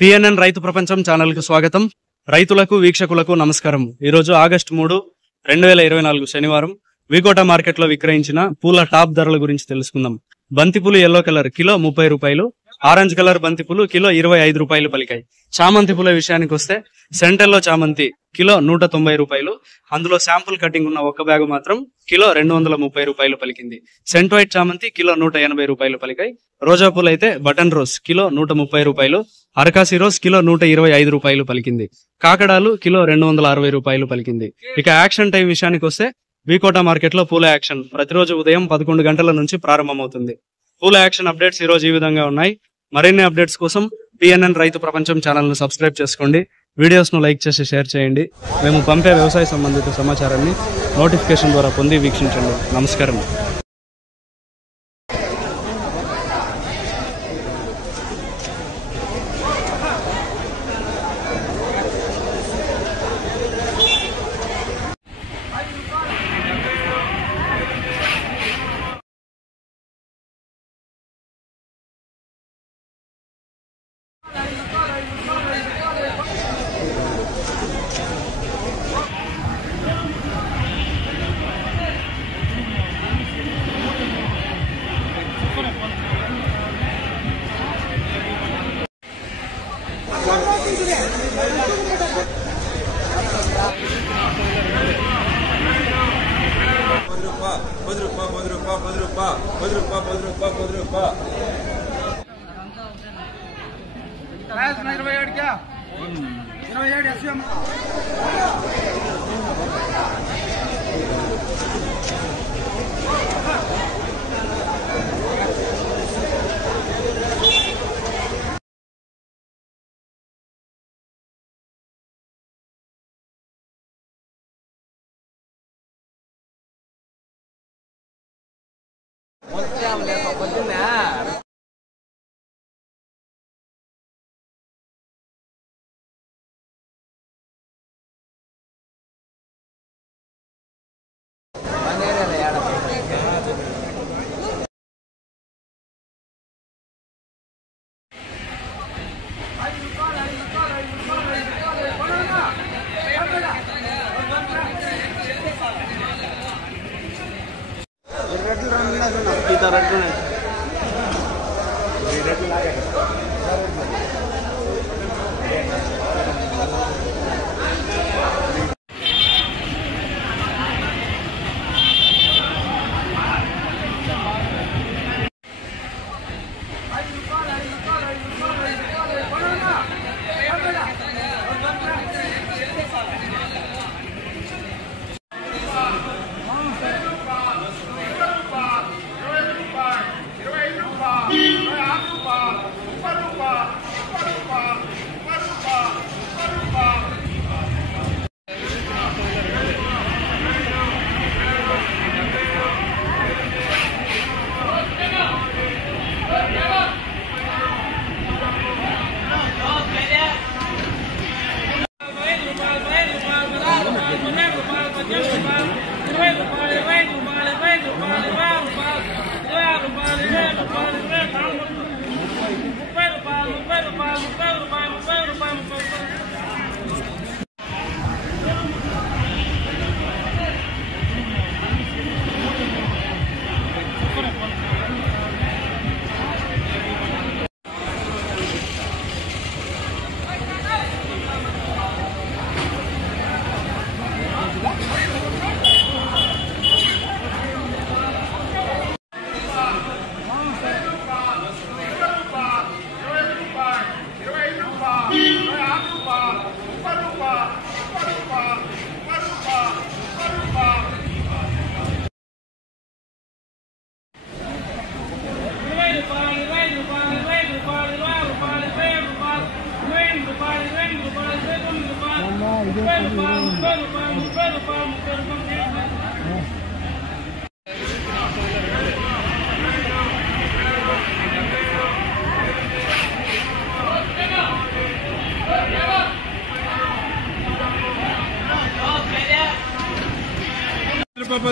PNN రైతు ప్రపంచం channel కు స్వాగతం. రైతులకు వీక్షకులకు నమస్కారం. ఈ రోజు ఆగస్టు 3, 2024 శనివారం వికోట మార్కెట్ లో విక్రయించిన పూల టాప్ ధరల గురించి తెలుసుకుందాం. బంతిపూలు ఎల్లో కలర్ కిలో 30 రూపాయలు, ఆరెంజ్ కలర్ బంతిపూలు కిలో 25 రూపాయలు పలికాయి. చామంతి పూల విషయానికి వస్తే సెంటర్లో చామంతి కిలో 190 రూపాయలు, అందులో శాంపుల్ కటింగ్ ఉన్న ఒక బ్యాగు మాత్రం కిలో 230 రూపాయలు పలికింది. సెంట్ వైట్ చామంతి కిలో 180 రూపాయలు పలికాయి. రోజా పూలు అయితే బటన్ రోజ్ కిలో 130 రూపాయలు, అరకాసి రోజ్ కిలో 125 రూపాయలు పలికింది. కాకడాలు కిలో 260 రూపాయలు పలికింది. ఇక యాక్షన్ టైం విషయానికి వస్తే వికోట మార్కెట్ లో పూల యాక్షన్ ప్రతిరోజు ఉదయం 11 గంటల నుంచి ప్రారంభమవుతుంది. పూల యాక్షన్ అప్డేట్స్ ఈ రోజు ఈ విధంగా ఉన్నాయి. మరిన్ని అప్డేట్స్ కోసం పిఎన్ఎన్ రైతు ప్రపంచం ఛానల్ ను సబ్స్క్రైబ్ చేసుకోండి. వీడియోస్ ను లైక్ చేసి షేర్ చేయండి. మేము పంపే వ్యవసాయ సంబంధిత సమాచారాన్ని నోటిఫికేషన్ ద్వారా పొంది వీక్షించండి. నమస్కారం.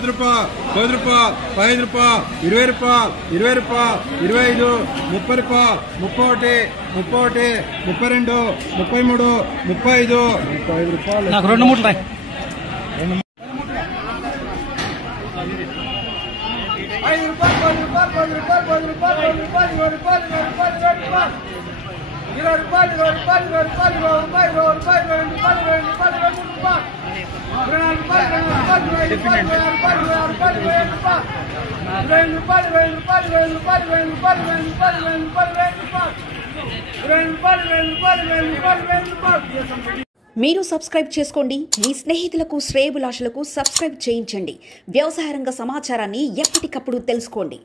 10 రూపాయలు 15 రూపాయలు 20 రూపాయలు 20 రూపాయలు 25 30 రూపాయలు 31 32 33 35 రూపాయలు నాకు 2 మూటలు 5 రూపాయలు 10 రూపాయలు 10 రూపాయలు 10 రూపాయలు 20 రూపాయలు 20 రూపాయలు 20 రూపాయలు 20 రూపాయలు మీరు సబ్స్క్రైబ్ చేసుకోండి, మీ స్నేహితులకు శ్రేయోభిలాషులకు సబ్స్క్రైబ్ చేయించండి. వ్యవసాయ రంగ సమాచారాన్ని ఎప్పటికప్పుడు తెలుసుకోండి.